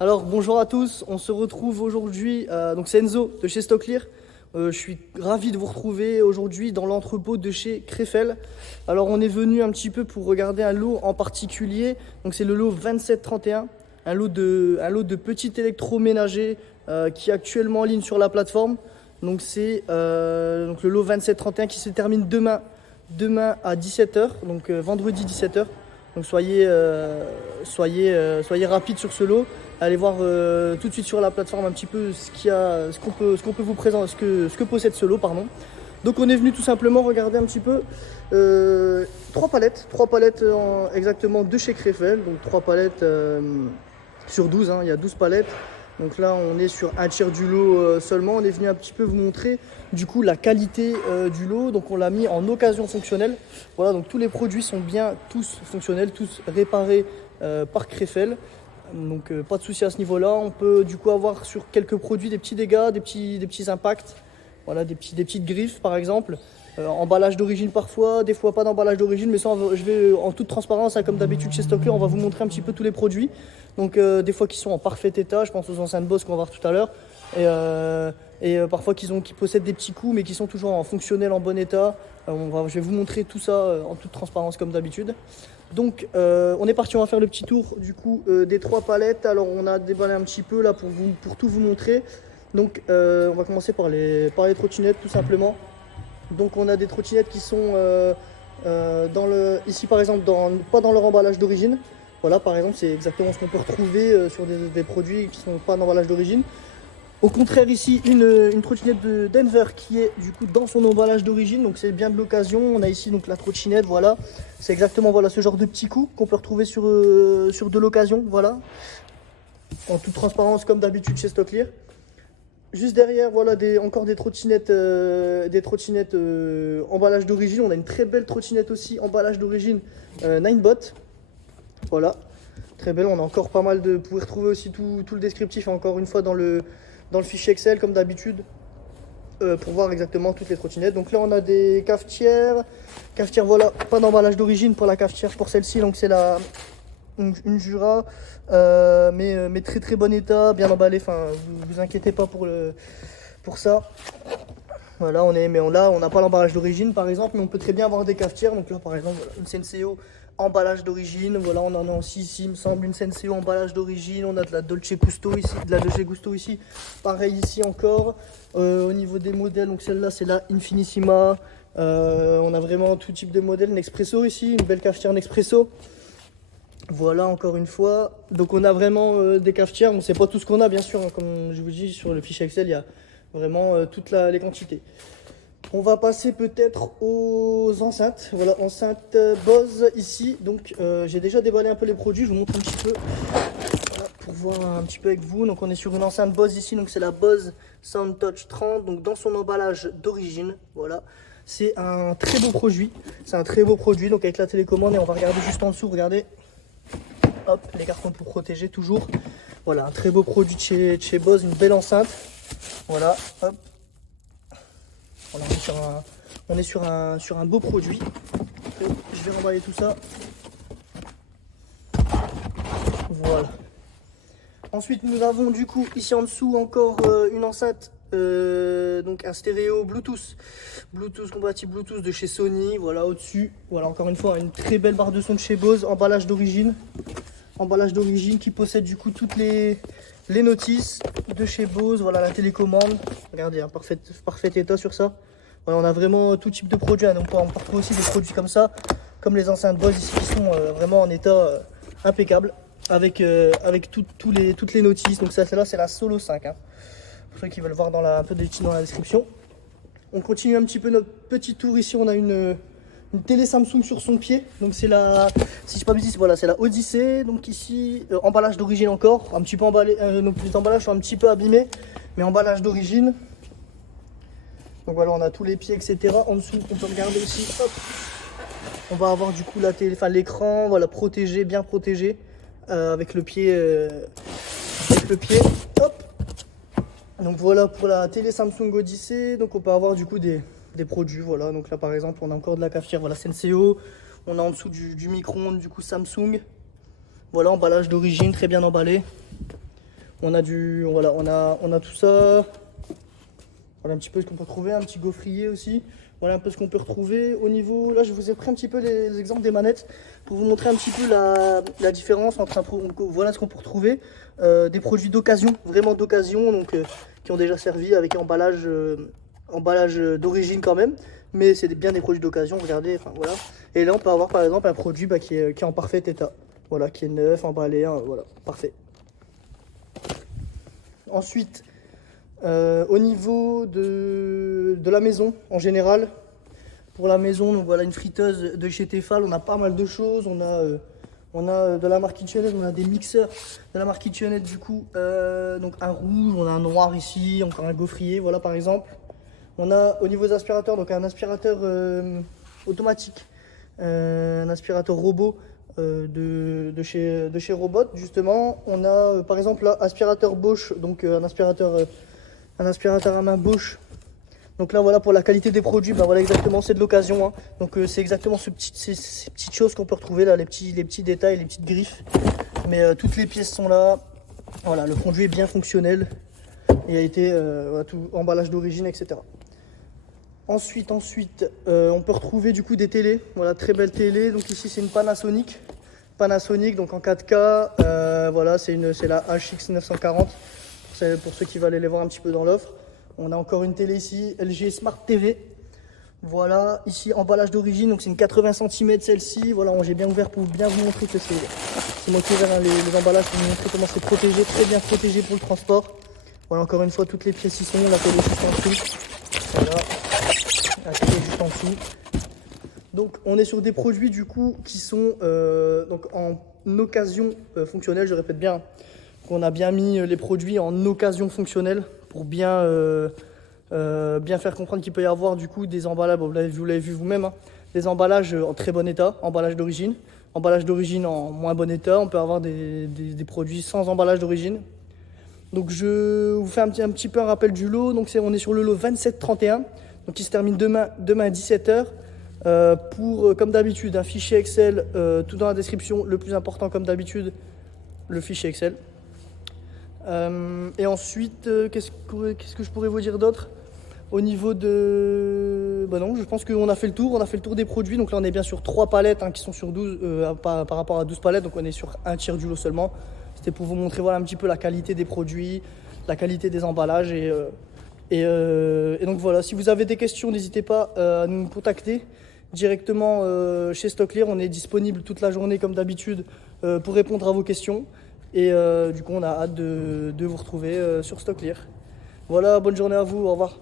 Alors bonjour à tous, on se retrouve aujourd'hui, donc c'est Enzo de chez Stocklear. Je suis ravi de vous retrouver aujourd'hui dans l'entrepôt de chez Krefel. Alors on est venu un petit peu pour regarder un lot en particulier, donc c'est le lot 2731, un lot de petits électroménagers qui est actuellement en ligne sur la plateforme. Donc c'est donc le lot 2731 qui se termine demain à 17h, donc vendredi 17h. Donc soyez rapides sur ce lot. Allez voir tout de suite sur la plateforme un petit peu ce qu'on peut vous présenter, ce que possède ce lot, pardon. Donc on est venu tout simplement regarder un petit peu trois palettes exactement de chez Krefel. Donc trois palettes sur 12, hein, il y a 12 palettes. Donc là on est sur un tiers du lot seulement. On est venu un petit peu vous montrer du coup la qualité du lot. Donc on l'a mis en occasion fonctionnelle. Voilà, donc tous les produits sont bien tous fonctionnels, tous réparés par Krefel. Donc pas de souci à ce niveau-là. On peut du coup avoir sur quelques produits des petits dégâts, des petits impacts. Voilà, des petites griffes par exemple. Emballage d'origine parfois, des fois pas d'emballage d'origine, mais ça je vais en toute transparence, hein, comme d'habitude chez Stocklear, on va vous montrer un petit peu tous les produits. Donc des fois qui sont en parfait état, je pense aux enceintes Bose qu'on va voir tout à l'heure. Parfois qui possèdent des petits coups mais qui sont toujours en fonctionnel, en bon état. Je vais vous montrer tout ça en toute transparence comme d'habitude. Donc on est parti, on va faire le petit tour du coup des trois palettes. Alors on a déballé un petit peu là pour tout vous montrer. Donc on va commencer par les trottinettes tout simplement. Donc on a des trottinettes qui sont ici par exemple pas dans leur emballage d'origine. Voilà, par exemple, c'est exactement ce qu'on peut retrouver sur des produits qui ne sont pas d'emballage d'origine. Au contraire, ici, une trottinette de Denver qui est du coup dans son emballage d'origine, donc c'est bien de l'occasion. On a ici donc la trottinette, voilà. C'est exactement voilà, ce genre de petits coups qu'on peut retrouver sur de l'occasion, voilà. En toute transparence, comme d'habitude chez Stocklear. Juste derrière, voilà, encore des trottinettes, emballage d'origine. On a une très belle trottinette aussi, emballage d'origine Ninebot. Voilà, très belle. On a encore pas mal de. Vous pouvez retrouver aussi tout le descriptif, encore une fois, dans le fichier Excel, comme d'habitude, pour voir exactement toutes les trottinettes. Donc là, on a des cafetières. Cafetière, voilà, pas d'emballage d'origine pour la cafetière, pour celle-ci. Donc c'est une Jura, mais très très bon état, bien emballé. Enfin, vous inquiétez pas pour ça. Voilà, on n'a pas l'emballage d'origine par exemple, mais on peut très bien avoir des cafetières. Donc là, par exemple, voilà, une Senseo emballage d'origine. Voilà, on en a aussi ici, il me semble, une Senseo emballage d'origine. On a de la Dolce Gusto ici. Pareil ici encore. Au niveau des modèles, donc celle-là, c'est la Infinissima. On a vraiment tout type de modèle. Nespresso ici, une belle cafetière Nespresso. Voilà, encore une fois. Donc on a vraiment des cafetières. On ne sait pas tout ce qu'on a, bien sûr, hein. Comme je vous dis, sur le fichier Excel, il y a vraiment toutes les quantités. On va passer peut-être aux enceintes. Voilà, enceinte Bose ici. Donc j'ai déjà déballé un peu les produits. Je vous montre un petit peu voilà, pour voir un petit peu avec vous. Donc on est sur une enceinte Bose ici. Donc c'est la Bose SoundTouch 30. Donc dans son emballage d'origine. Voilà. C'est un très beau produit. C'est un très beau produit. Donc avec la télécommande, et on va regarder juste en dessous. Regardez. Hop, les cartons pour protéger toujours. Voilà, un très beau produit de chez Bose. Une belle enceinte. Voilà, hop. Voilà, on est sur un beau produit. Je vais remballer tout ça. Voilà. Ensuite, nous avons du coup ici en dessous encore une enceinte, donc un stéréo Bluetooth compatible Bluetooth de chez Sony. Voilà, au-dessus, voilà, encore une fois, une très belle barre de son de chez Bose, emballage d'origine qui possède du coup toutes les notices de chez Bose. Voilà, la télécommande. Regardez, un parfait état sur ça. Voilà, on a vraiment tout type de produits, hein. Donc on peut retrouver aussi des produits comme ça, comme les enceintes Bose ici qui sont vraiment en état impeccable, avec toutes les notices. Donc celle-là, c'est la Solo 5, hein, pour ceux qui veulent voir un peu des petits dans la description. On continue un petit peu notre petit tour. Ici, on a une télé Samsung sur son pied. Donc c'est la, si je ne pas bêtise, voilà, c'est la Odyssey. Donc ici, emballage d'origine encore, un petit peu emballé. Donc les emballages sont un petit peu abîmés, mais emballage d'origine. Donc voilà, on a tous les pieds, etc. En dessous, on peut regarder aussi. Hop. On va avoir du coup l'écran, voilà, protégé, bien protégé, avec le pied. Hop. Donc voilà pour la télé Samsung Odyssey. Donc on peut avoir du coup des produits. Voilà, donc là par exemple, on a encore de la cafetière, voilà, Senseo. On a en dessous du micro-ondes, du coup Samsung. Voilà, emballage d'origine, très bien emballé. On a voilà, on a tout ça. Voilà un petit peu ce qu'on peut retrouver, un petit gaufrier aussi. Voilà un peu ce qu'on peut retrouver au niveau. Là, je vous ai pris un petit peu les exemples des manettes pour vous montrer un petit peu la différence entre un produit. Voilà ce qu'on peut retrouver. Des produits d'occasion, vraiment d'occasion, donc qui ont déjà servi avec emballage, emballage d'origine quand même. Mais c'est bien des produits d'occasion, regardez. Enfin, voilà. Et là, on peut avoir par exemple un produit qui est en parfait état. Voilà, qui est neuf, emballé, hein, voilà, parfait. Ensuite, au niveau de la maison en général, pour la maison, donc voilà une friteuse de chez Tefal, on a pas mal de choses. On a de la marque KitchenAid, on a des mixeurs de la marque KitchenAid du coup, donc un rouge, on a un noir ici, encore un gaufrier, voilà par exemple. On a au niveau des aspirateurs, donc un aspirateur automatique, un aspirateur robot de chez Robot justement. On a par exemple là, aspirateur Bosch, donc un aspirateur à main Bosch. Donc là voilà pour la qualité des produits, bah voilà exactement, c'est de l'occasion, hein. Donc c'est exactement ces petites choses qu'on peut retrouver là, les petits détails, les petites griffes. Mais toutes les pièces sont là. Voilà, le fondu est bien fonctionnel et a été voilà, tout emballage d'origine, etc. Ensuite, on peut retrouver du coup des télés. Voilà, très belle télé. Donc ici c'est une Panasonic, donc en 4K. Voilà, c'est la HX 940. Pour ceux qui veulent aller les voir un petit peu dans l'offre. On a encore une télé ici, LG Smart TV. Voilà, ici emballage d'origine, donc c'est une 80 cm celle-ci. Voilà, j'ai bien ouvert pour bien vous montrer que c'est moi qui ai ouvert hein, les emballages pour vous montrer comment c'est protégé, très bien protégé pour le transport. Voilà, encore une fois, toutes les pièces y sont, la télé juste en dessous. Voilà, la télé juste en dessous. Donc on est sur des produits du coup qui sont donc en occasion fonctionnelle, je répète bien. On a bien mis les produits en occasion fonctionnelle pour bien faire comprendre qu'il peut y avoir du coup des emballages, vous l'avez vu vous-même, hein, des emballages en très bon état, emballage d'origine en moins bon état. On peut avoir des produits sans emballage d'origine. Donc je vous fais un petit peu un rappel du lot. Donc on est sur le lot 2731, donc qui se termine demain à 17h. Pour comme d'habitude un fichier Excel, tout dans la description. Le plus important comme d'habitude, le fichier Excel. Et ensuite, qu'est-ce que je pourrais vous dire d'autre au niveau de... Bah non, je pense qu'on a fait le tour. On a fait le tour des produits. Donc là, on est bien sur 3 palettes hein, qui sont sur 12 par rapport à 12 palettes. Donc on est sur un tiers du lot seulement. C'était pour vous montrer voilà, un petit peu la qualité des produits, la qualité des emballages. Et donc voilà, si vous avez des questions, n'hésitez pas à nous contacter directement chez StockClear. On est disponible toute la journée comme d'habitude pour répondre à vos questions. Et du coup, on a hâte de vous retrouver sur StockClear. Voilà, bonne journée à vous, au revoir.